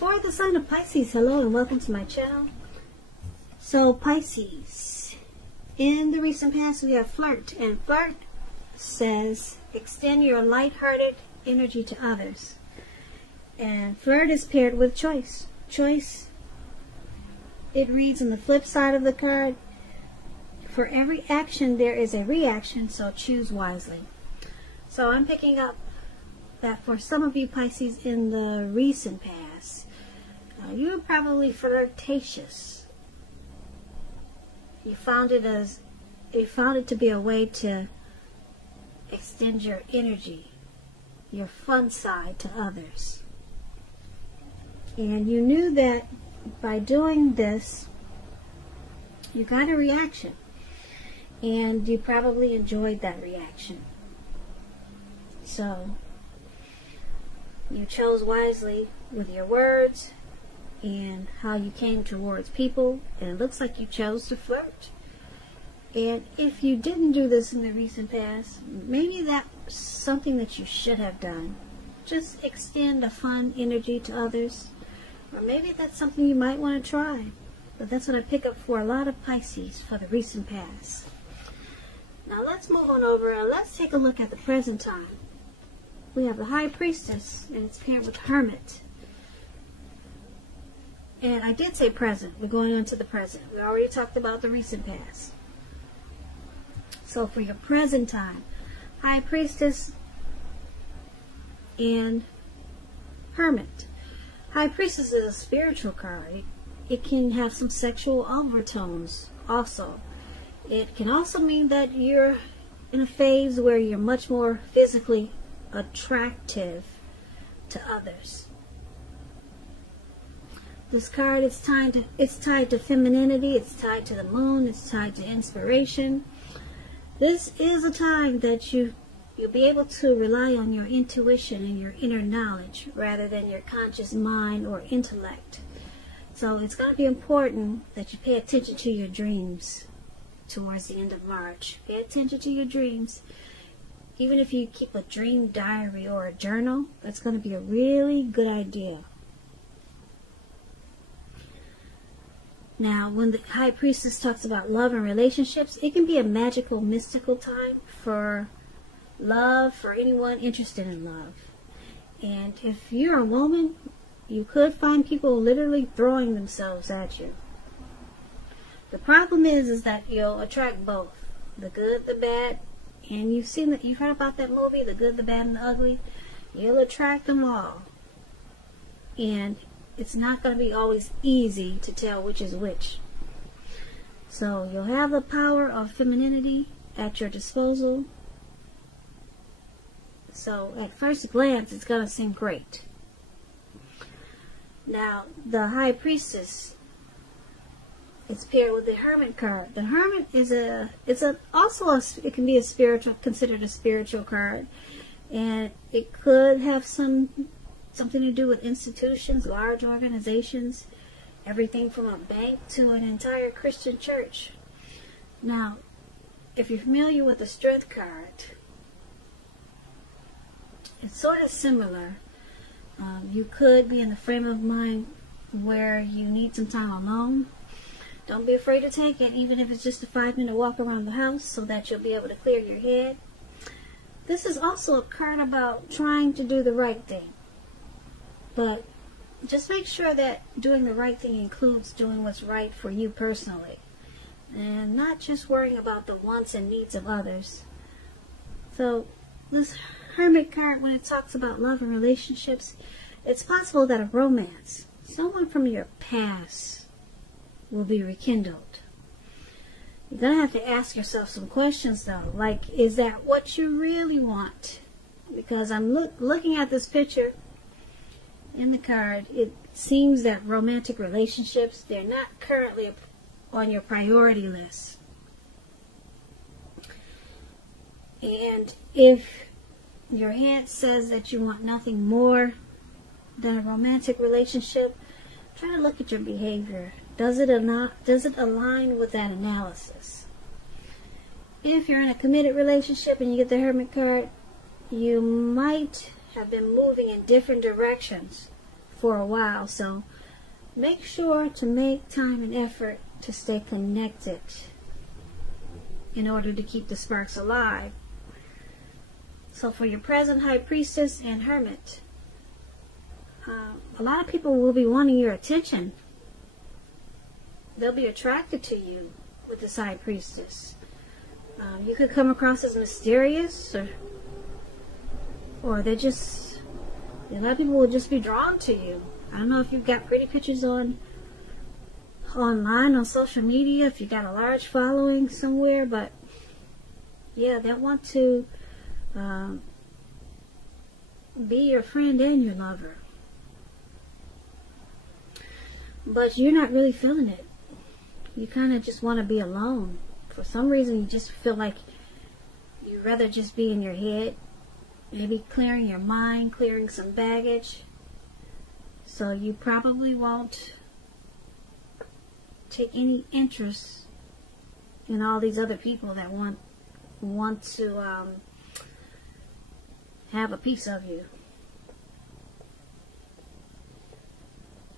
For the sign of Pisces, hello and welcome to my channel. So Pisces, in the recent past we have flirt, and flirt says extend your light-hearted energy to others. And flirt is paired with choice. Choice, it reads on the flip side of the card, for every action there is a reaction, so choose wisely. So I'm picking up that for some of you Pisces in the recent past, you were probably flirtatious. You found it to be a way to extend your energy, your fun side to others. And you knew that by doing this, you got a reaction. And you probably enjoyed that reaction. So, you chose wisely with your words and how you came towards people, and it looks like you chose to flirt. And if you didn't do this in the recent past, maybe that's something that you should have done. Just extend a fun energy to others, or maybe that's something you might want to try. But that's what I pick up for a lot of Pisces for the recent past. Now let's move on over and let's take a look at the present time. We have the High Priestess, and it's paired with Hermit. And I did say present. We're going on to the present. We already talked about the recent past. So for your present time, High Priestess and Hermit. High Priestess is a spiritual card. It can have some sexual overtones also. It can also mean that you're in a phase where you're much more physically attractive to others. This card is tied to femininity, it's tied to the moon, it's tied to inspiration. This is a time that you'll be able to rely on your intuition and your inner knowledge rather than your conscious mind or intellect. So it's going to be important that you pay attention to your dreams towards the end of March. Pay attention to your dreams. Even if you keep a dream diary or a journal, that's going to be a really good idea. Now, when the High Priestess talks about love and relationships, it can be a magical, mystical time for love, for anyone interested in love. And if you're a woman, you could find people literally throwing themselves at you. The problem is that you'll attract both, the good, the bad, and you've heard about that movie, The Good, the Bad, and the Ugly. You'll attract them all. And it's not going to be always easy to tell which is which. So you'll have the power of femininity at your disposal. So at first glance, it's going to seem great. Now, the High Priestess, it's paired with the Hermit card. The Hermit is it can be considered a spiritual card, and it could have something to do with institutions, large organizations, everything from a bank to an entire Christian church. Now, if you're familiar with the Strength card, it's sort of similar. You could be in the frame of mind where you need some time alone. Don't be afraid to take it, even if it's just a 5-minute walk around the house, so that you'll be able to clear your head. This is also a card about trying to do the right thing. But just make sure that doing the right thing includes doing what's right for you personally, and not just worrying about the wants and needs of others. So this Hermit card, when it talks about love and relationships, it's possible that a romance, someone from your past, will be rekindled. You're going to have to ask yourself some questions though, like, is that what you really want? Because I'm looking at this picture in the card, it seems that romantic relationships, they're not currently on your priority list. And if your hand says that you want nothing more than a romantic relationship, try to look at your behavior. Does it align with that analysis? If you're in a committed relationship and you get the Hermit card, you might have been moving in different directions for a while. So make sure to make time and effort to stay connected in order to keep the sparks alive. So for your present High Priestess and Hermit, a lot of people will be wanting your attention. They'll be attracted to you with this High Priestess. You could come across as mysterious, or they just, a lot of people will just be drawn to you. I don't know if you've got pretty pictures online on social media, if you got a large following somewhere, but yeah, they want to be your friend and your lover. But you're not really feeling it. You kind of just want to be alone. For some reason, you just feel like you'd rather just be in your head. Maybe clearing your mind, clearing some baggage. So you probably won't take any interest in all these other people that want to have a piece of you.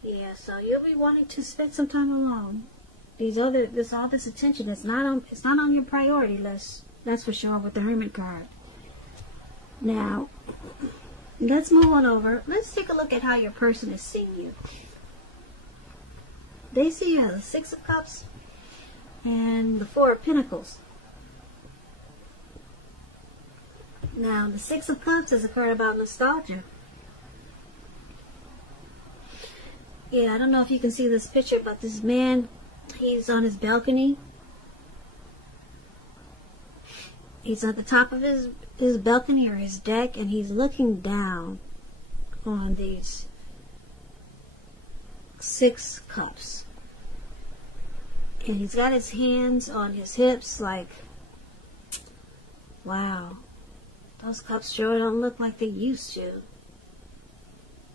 Yeah, so you'll be wanting to spend some time alone. All this attention it's not on your priority list. That's for sure with the Hermit card. Now, let's move on over. Let's take a look at how your person is seeing you. They see you as the Six of Cups and the Four of Pentacles. Now, the Six of Cups is a card about nostalgia. Yeah, I don't know if you can see this picture, but this man, he's on his balcony. He's at the top of his balcony or his deck, and he's looking down on these Six Cups. And he's got his hands on his hips like, wow, those cups sure don't look like they used to.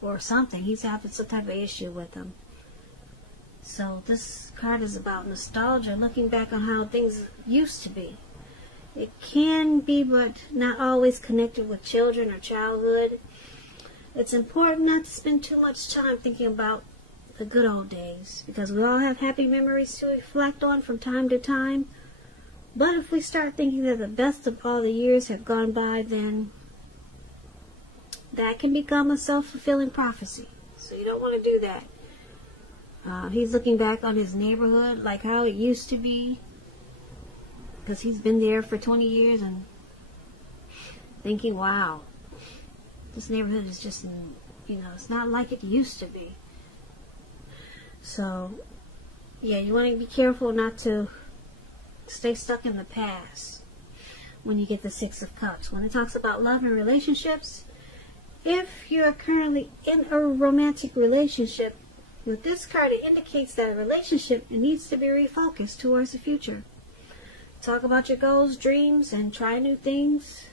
Or something. He's having some type of issue with them. So this card is about nostalgia, looking back on how things used to be. It can be, but not always connected with children or childhood. It's important not to spend too much time thinking about the good old days, because we all have happy memories to reflect on from time to time. But if we start thinking that the best of all the years have gone by, then that can become a self-fulfilling prophecy. So you don't want to do that. He's looking back on his neighborhood, like how it used to be, because he's been there for 20 years, and thinking, wow, this neighborhood is just, it's not like it used to be. So, yeah, you want to be careful not to stay stuck in the past when you get the Six of Cups. When it talks about love and relationships, if you are currently in a romantic relationship, with this card it indicates that a relationship needs to be refocused towards the future. Talk about your goals, dreams, and try new things.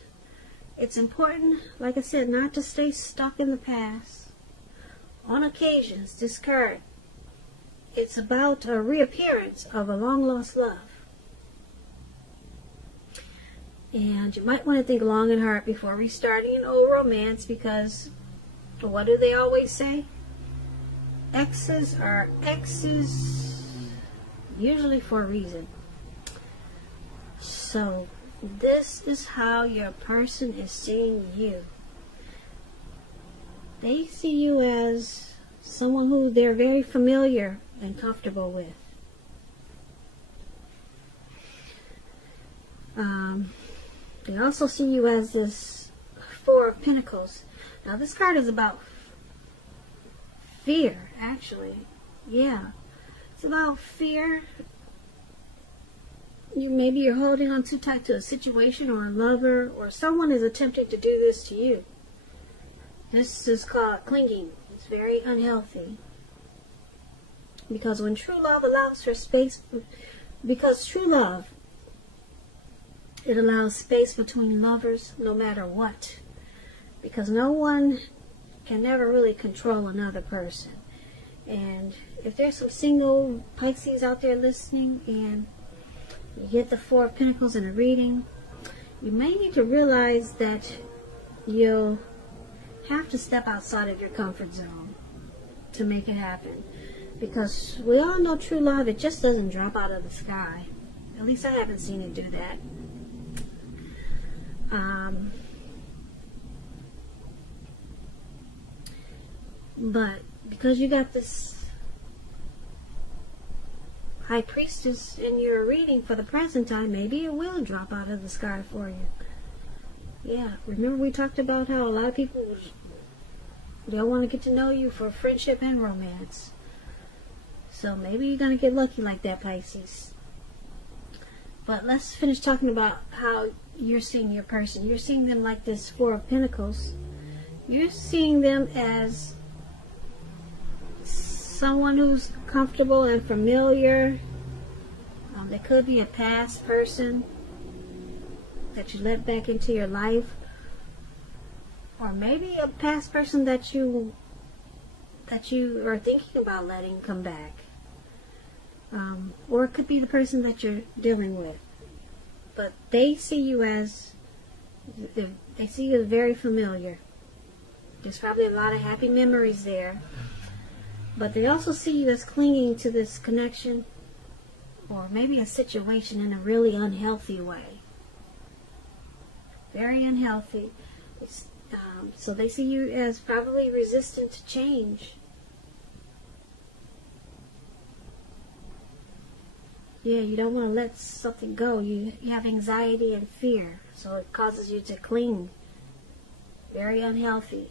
It's important, like I said, not to stay stuck in the past. On occasions, this card, it's about a reappearance of a long-lost love. And you might want to think long and hard before restarting an old romance, because what do they always say? Exes are exes, usually for a reason. So this is how your person is seeing you. They see you as someone who they're very familiar and comfortable with. They also see you as this Four of Pentacles. Now this card is about fear, actually. Yeah, it's about fear. Maybe you're holding on too tight to a situation or a lover, or someone is attempting to do this to you. This is called clinging. It's very unhealthy. Because when true love allows for space, because true love, it allows space between lovers no matter what. Because no one can never really control another person. And if there's some single Pisces out there listening and you get the Four of Pentacles in a reading, you may need to realize that you'll have to step outside of your comfort zone. to make it happen. Because we all know true love, it just doesn't drop out of the sky. At least I haven't seen it do that. But because you got this High Priestess in your reading for the present time, maybe it will drop out of the sky for you. Yeah, remember we talked about how a lot of people, they'll want to get to know you for friendship and romance. So maybe you're going to get lucky like that, Pisces. But let's finish talking about how you're seeing your person. You're seeing them like this Four of Pentacles. You're seeing them as someone who's comfortable and familiar. They could be a past person that you let back into your life, or maybe a past person that you are thinking about letting come back, or it could be the person that you're dealing with. But they see you as very familiar. There's probably a lot of happy memories there, but they also see you as clinging to this connection, or maybe a situation, in a really unhealthy way. Very unhealthy. So they see you as probably resistant to change. Yeah, you don't want to let something go. You have anxiety and fear, so it causes you to cling. Very unhealthy.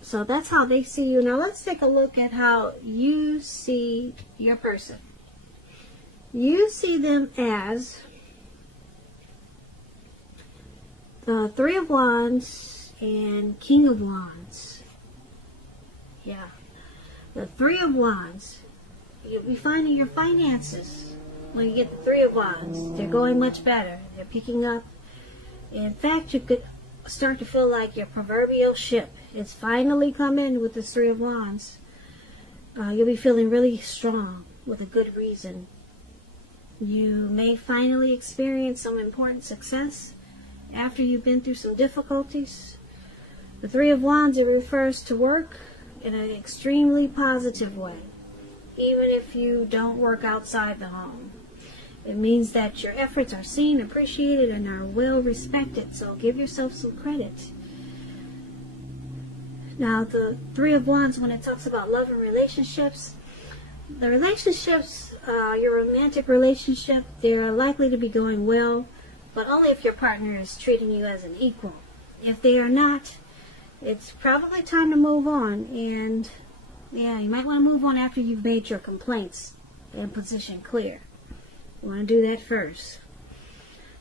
So that's how they see you. Now let's take a look at how you see your person. You see them as the Three of Wands and King of Wands. Yeah. The Three of Wands. You'll be finding your finances when you get the Three of Wands. They're going much better. They're picking up. In fact, you could start to feel like your proverbial ship is finally coming with the Three of Wands. You'll be feeling really strong with a good reason. You may finally experience some important success after you've been through some difficulties. The Three of Wands, it refers to work in an extremely positive way. Even if you don't work outside the home, it means that your efforts are seen, appreciated, and are well respected. So give yourself some credit. Now, the Three of Wands, when it talks about love and relationships, the relationships, your romantic relationship, they're likely to be going well, but only if your partner is treating you as an equal. If they are not, it's probably time to move on. And yeah, you might want to move on after you've made your complaints and position clear. You want to do that first.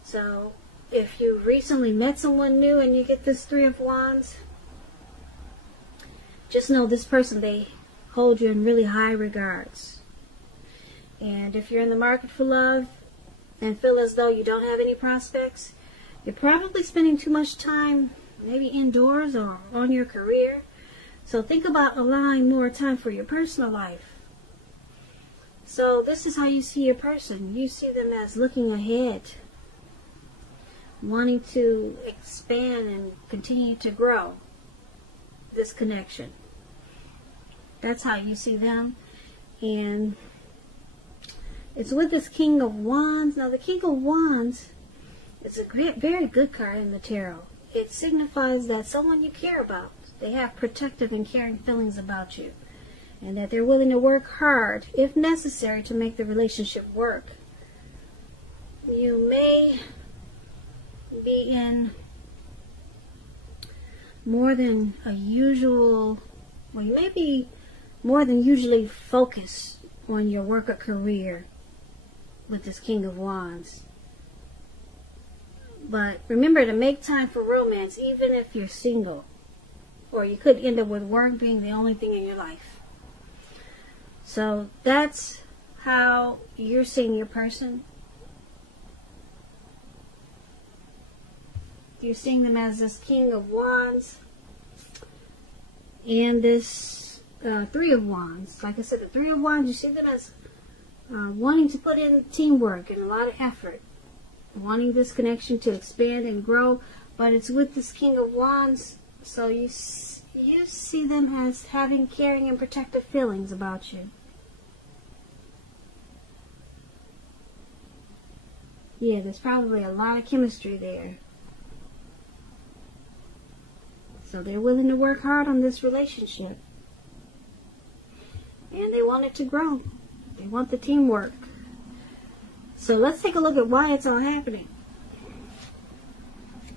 So if you recently met someone new and you get this Three of Wands, just know this person, they hold you in really high regards. And if you're in the market for love and feel as though you don't have any prospects, you're probably spending too much time maybe indoors or on your career. So think about allowing more time for your personal life. So this is how you see your person. You see them as looking ahead, wanting to expand and continue to grow this connection. That's how you see them. And it's with this King of Wands. Now the King of Wands is a very good card in the tarot. It signifies that someone you care about, they have protective and caring feelings about you, and that they're willing to work hard, if necessary, to make the relationship work. You may be in more than a usual, well, you may be more than usually focused on your work or career with this King of Wands. But remember to make time for romance, even if you're single. Or you could end up with work being the only thing in your life. So that's how you're seeing your person. You're seeing them as this King of Wands and this Three of Wands. Like I said, the Three of Wands, you see them as wanting to put in teamwork and a lot of effort. Wanting this connection to expand and grow. But it's with this King of Wands, so you see them as having caring and protective feelings about you. Yeah, there's probably a lot of chemistry there. So they're willing to work hard on this relationship. And they want it to grow. They want the teamwork. So let's take a look at why it's all happening.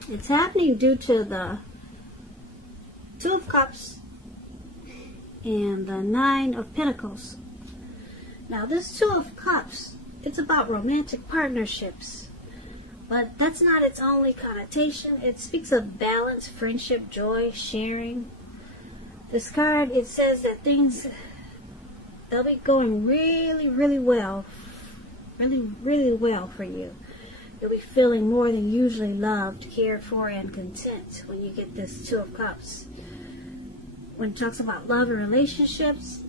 It's happening due to the Two of Cups and the Nine of Pentacles. Now this Two of Cups, it's about romantic partnerships. But that's not its only connotation. It speaks of balance, friendship, joy, sharing. This card, it says that things, they'll be going really, really well. Really, really well for you. You'll be feeling more than usually loved, cared for, and content when you get this Two of Cups. When it talks about love and relationships,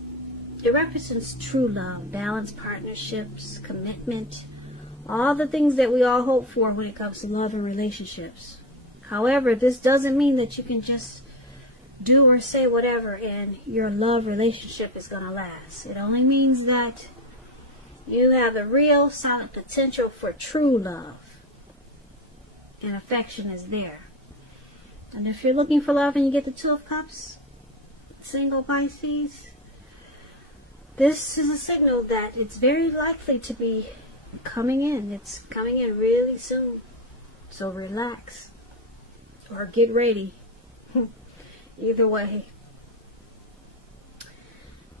it represents true love, balanced partnerships, commitment, all the things that we all hope for when it comes to love and relationships. However, this doesn't mean that you can just do or say whatever and your love relationship is going to last. It only means that you have a real solid potential for true love. And affection is there. And if you're looking for love and you get the Two of Cups, single Pisces, this is a signal that it's very likely to be coming in. It's coming in really soon. So relax. Or get ready. Either way.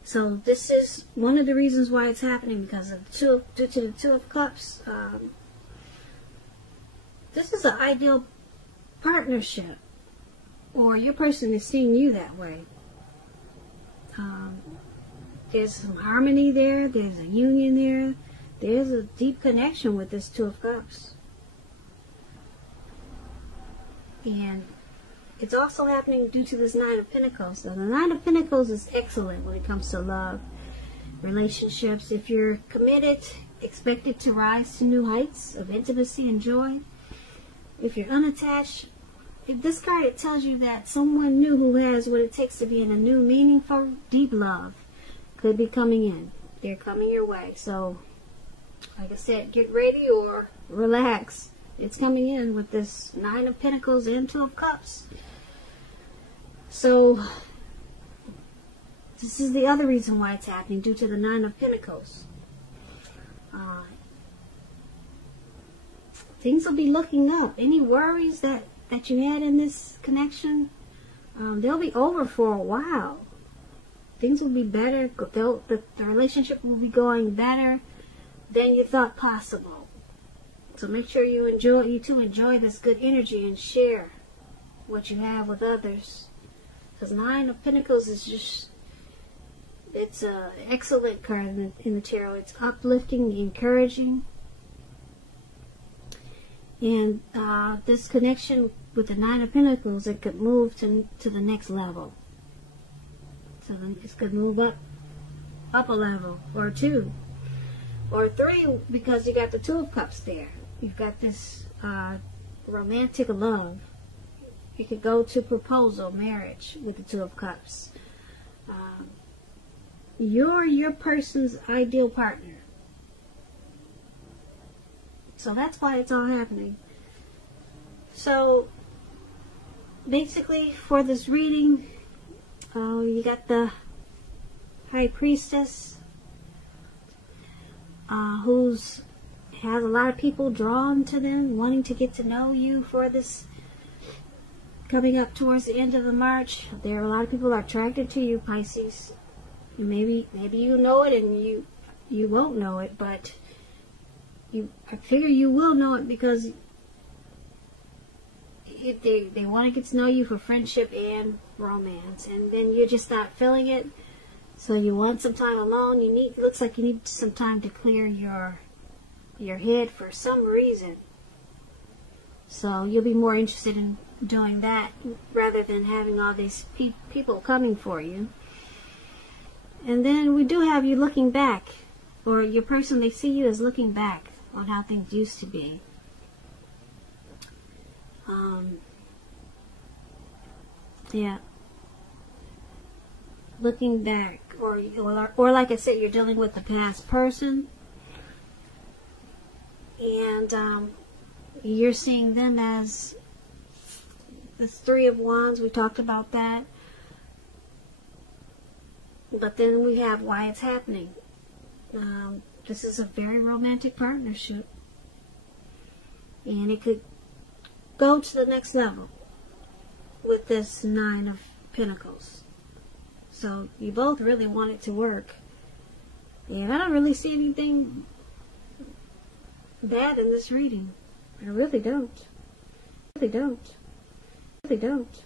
So this is one of the reasons why it's happening, because of due to the Two of Cups. This is an ideal partnership, or your person is seeing you that way. There's some harmony there. There's a union there. There's a deep connection with this Two of Cups. And it's also happening due to this Nine of Pentacles. So the Nine of Pentacles is excellent when it comes to love, relationships. If you're committed, expect it to rise to new heights of intimacy and joy. If you're unattached, this card, it tells you that someone new who has what it takes to be in a new, meaningful, deep love could be coming in. They're coming your way. So, like I said, get ready or relax. It's coming in with this Nine of Pentacles and Two of Cups. So, this is the other reason why it's happening, due to the Nine of Pentacles. Things will be looking up. Any worries that you had in this connection, they'll be over for a while. Things will be better. The relationship will be going better than you thought possible. So make sure you enjoy this good energy and share what you have with others. Because Nine of Pentacles is just, it's an excellent card in the tarot. It's uplifting, encouraging. And this connection with the Nine of Pentacles, it could move to the next level. So then it could move up a level, or two, or three, because you got the Two of Cups there. You've got this romantic love. You could go to proposal, marriage with the Two of Cups. You're your person's ideal partner. So that's why it's all happening. So basically, for this reading, you got the High Priestess, who's has a lot of people drawn to them, wanting to get to know you for this coming up towards the end of the March. There are a lot of people are attracted to you, Pisces. Maybe you know it and you won't know it, but I figure you will know it, because they want to get to know you for friendship and romance, and then you're just not feeling it. So you want some time alone. It looks like you need some time to clear your head for some reason. So you'll be more interested in doing that rather than having all these people coming for you. And then we do have you looking back, or your person, they see you as looking back on how things used to be. Yeah. looking back, or like I said, you're dealing with the past person, and you're seeing them as the Three of Wands. We talked about that. But then we have why it's happening. This is a very romantic partnership. And it could go to the next level with this Nine of Pentacles. So you both really want it to work. And I don't really see anything bad in this reading. I really don't. I really don't. I really don't.